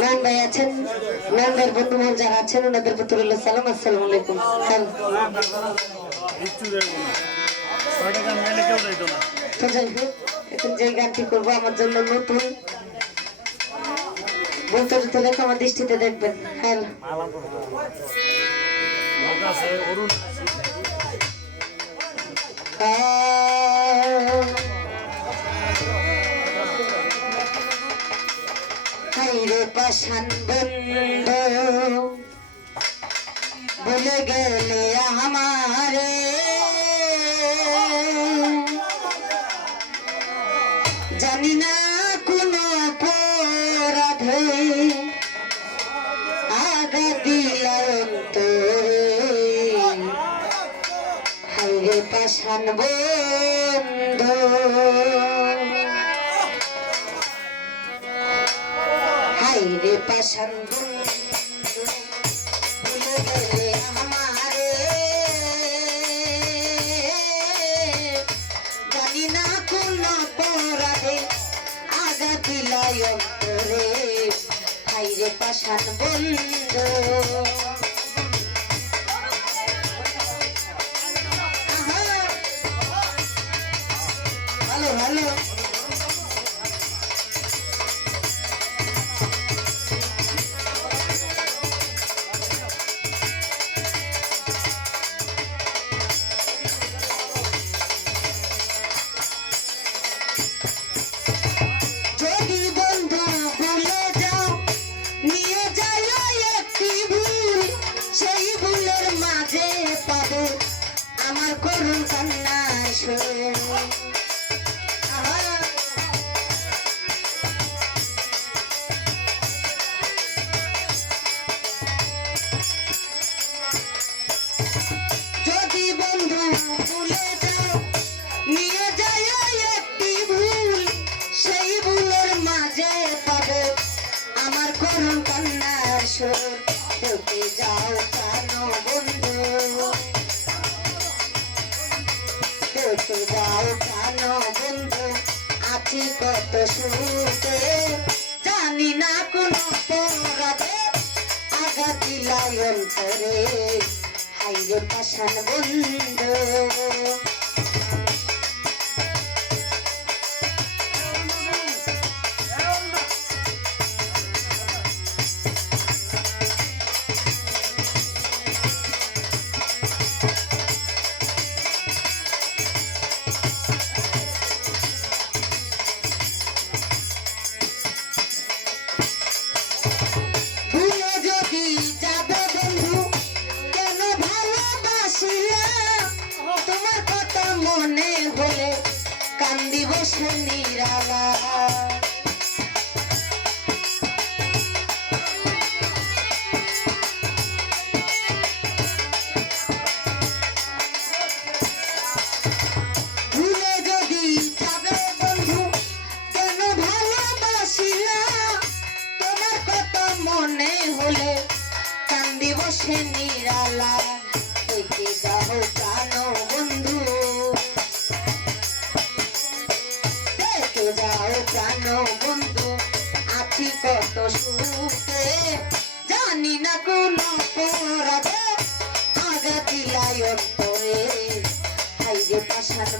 নয়ন ভাই আছেন? নয়ন ভাইয়ের বন্ধু বান্ধব যারা আছেন, ওনাদের প্রতি রইল সালাম, আসসালামু আলাইকুম। হ্যাঁ। তো এখন করব, আমার জন্য লেখা আমার দৃষ্টিতে দেখবেন। হ্যাঁ। অরুণ পাশান বন্ধ বলে গেলে আমারে জানি না কোন অপরাধে আগা দিলাম তোরে হাইরে পাশান বন্ধ পাশান ভুলে গেলে আমারে জানি না কোন অপরাধে আগা দিলাই অন্তরে হাইরে পাশান আমার করুণ সুখে জানি না কোন পরাধে আগা দিলাই অন্তরে হাইরে পাশান বন্ধু। বসে নিরালা, দেখে যাও প্রাণ বন্ধু। দেখে যাও প্রাণ বন্ধু, আছি কত সুখে। জানি না কোন অপরাধে আগা দিলাই অন্তরে। হাইরে পাশান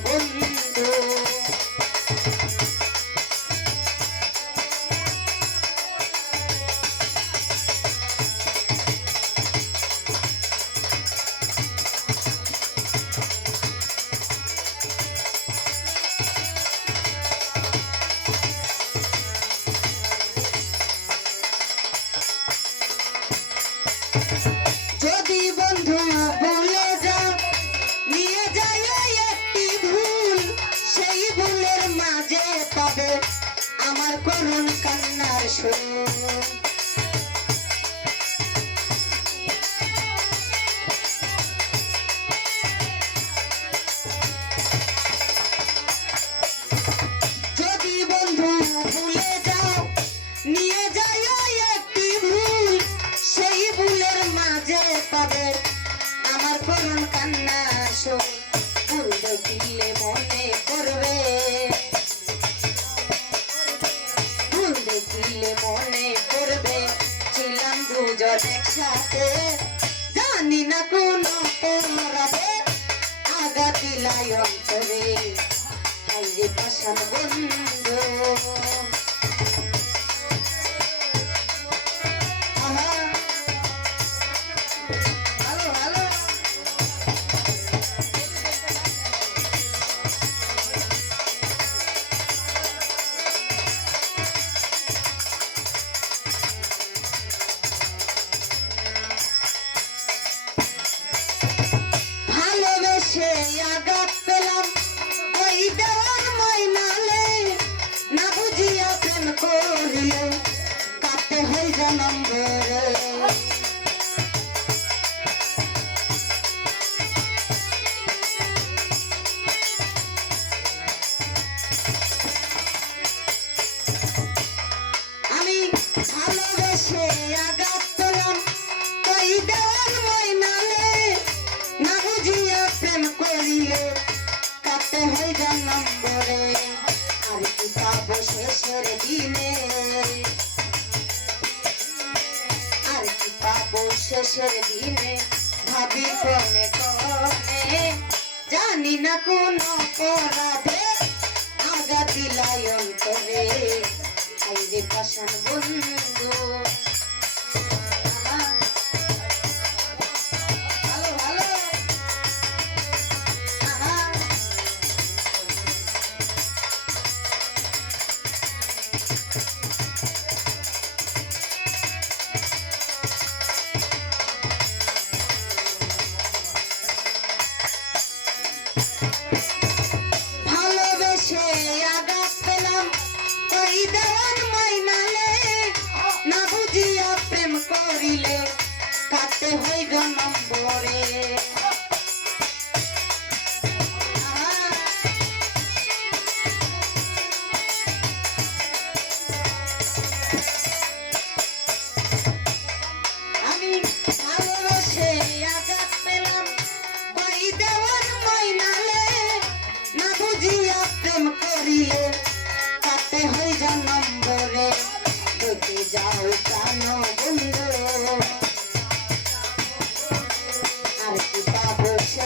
কান্নার সুর যদি বন্ধু জানি না কোন অপরাধে আঘাত দিলাই অন্তরে হাইরে পাশান বন্ধু। শেষের দিনে ভাবি কনে কনে জানি না কোন অপরাধে আগা দিলাই অন্তরে। আইরে পাশান বন্ধু দেওয়ান মাইনালে না বুঝিয়া প্রেম করিলে কাটতে হইব নম্বরে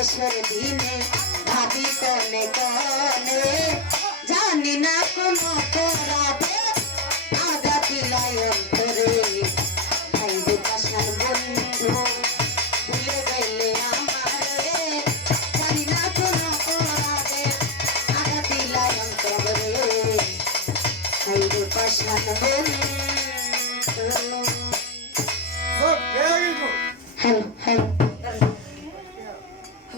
শেষের দিনে ভাবি কনে কনে, জানি না কোন অপরাধে আগা দিলাই অন্তরে। আইবে পাশার বন্ধু ভুলে গেলে আমারে, জানি না কোন অপরাধে আগা দিলাই অন্তরে। আইবে পাশার বন্ধু